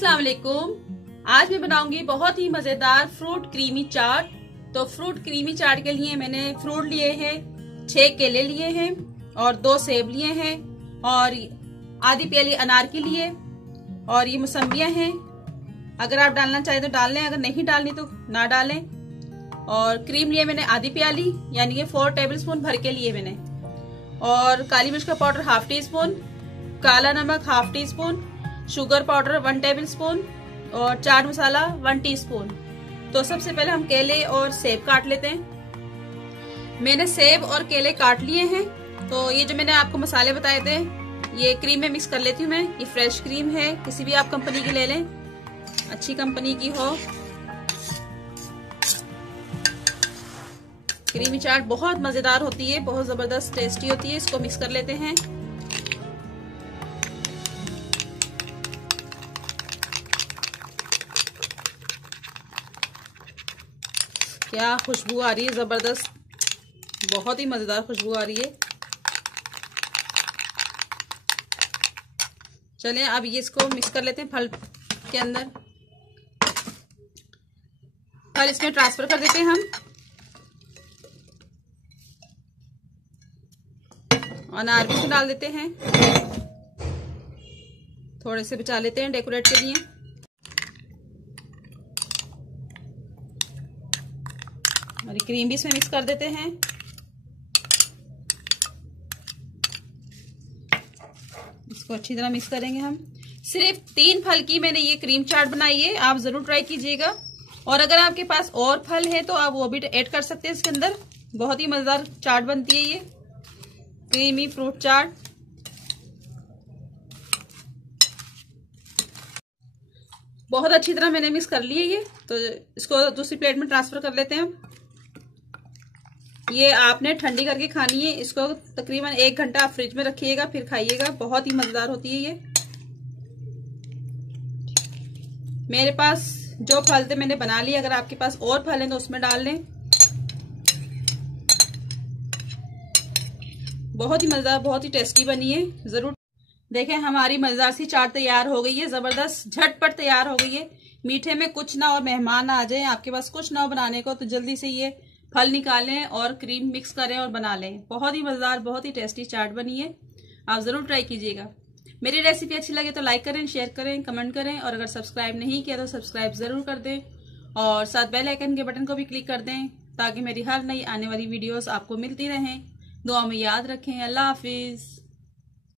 अस्सलाम वालेकुम। आज मैं बनाऊंगी बहुत ही मजेदार फ्रूट क्रीमी चाट। तो फ्रूट क्रीमी चाट के लिए मैंने फ्रूट लिए हैं, 6 केले लिए हैं और 2 सेब लिए हैं और आधी प्याली अनार की लिए और ये मौसम्बियां हैं। अगर आप डालना चाहें तो डाल लें, अगर नहीं डालनी तो ना डालें। और क्रीम लिए मैंने आधी प्याली यानी कि 4 टेबलस्पून भर के लिए मैंने। और काली मिर्च का पाउडर 1/2 टीस्पून, काला नमक 1/2 टीस्पून, शुगर पाउडर 1 टेबलस्पून और चाट मसाला 1 टीस्पून। तो सबसे पहले हम केले और सेब काट लेते हैं। मैंने सेब और केले काट लिए हैं। तो ये जो मैंने आपको मसाले बताए थे ये क्रीम में मिक्स कर लेती हूँ मैं। ये फ्रेश क्रीम है, किसी भी आप कंपनी की ले लें, अच्छी कंपनी की हो। क्रीमी चाट बहुत मजेदार होती है, बहुत जबरदस्त टेस्टी होती है। इसको मिक्स कर लेते हैं। क्या खुशबू आ रही है, जबरदस्त, बहुत ही मजेदार खुशबू आ रही है। चलें अब ये इसको मिक्स कर लेते हैं फल के अंदर। फल इसमें ट्रांसफर कर देते हैं हम। अनार भी इसमें डाल देते हैं, थोड़े से बचा लेते हैं डेकोरेट के लिए। और क्रीम भी इसमें मिक्स कर देते हैं। इसको अच्छी तरह मिक्स करेंगे हम। सिर्फ 3 फल की मैंने ये क्रीम चाट बनाई है, आप जरूर ट्राई कीजिएगा। और अगर आपके पास और फल है तो आप वो भी ऐड कर सकते हैं इसके अंदर। बहुत ही मजेदार चाट बनती है ये क्रीमी फ्रूट चाट। बहुत अच्छी तरह मैंने मिक्स कर ली है ये। तो इसको दूसरी प्लेट में ट्रांसफर कर लेते हैं हम। ये आपने ठंडी करके खानी है। इसको तकरीबन 1 घंटा आप फ्रिज में रखिएगा फिर खाइएगा। बहुत ही मजेदार होती है ये। मेरे पास जो फल थे मैंने बना लिए, अगर आपके पास और फल हैं तो उसमें डाल लें। बहुत ही मजेदार, बहुत ही टेस्टी बनी है, जरूर देखें। हमारी मजेदार सी चाट तैयार हो गई है, जबरदस्त झटपट तैयार हो गई है। मीठे में कुछ ना और मेहमान आ जाए, आपके पास कुछ ना हो बनाने को, तो जल्दी से ये फल निकालें और क्रीम मिक्स करें और बना लें। बहुत ही मजेदार, बहुत ही टेस्टी चाट बनी है, आप जरूर ट्राई कीजिएगा। मेरी रेसिपी अच्छी लगे तो लाइक करें, शेयर करें, कमेंट करें और अगर सब्सक्राइब नहीं किया तो सब्सक्राइब जरूर कर दें और साथ बेल आइकन के बटन को भी क्लिक कर दें ताकि मेरी हर नई आने वाली वीडियोस आपको मिलती रहें। दुआ में याद रखें। अल्लाह हाफिज।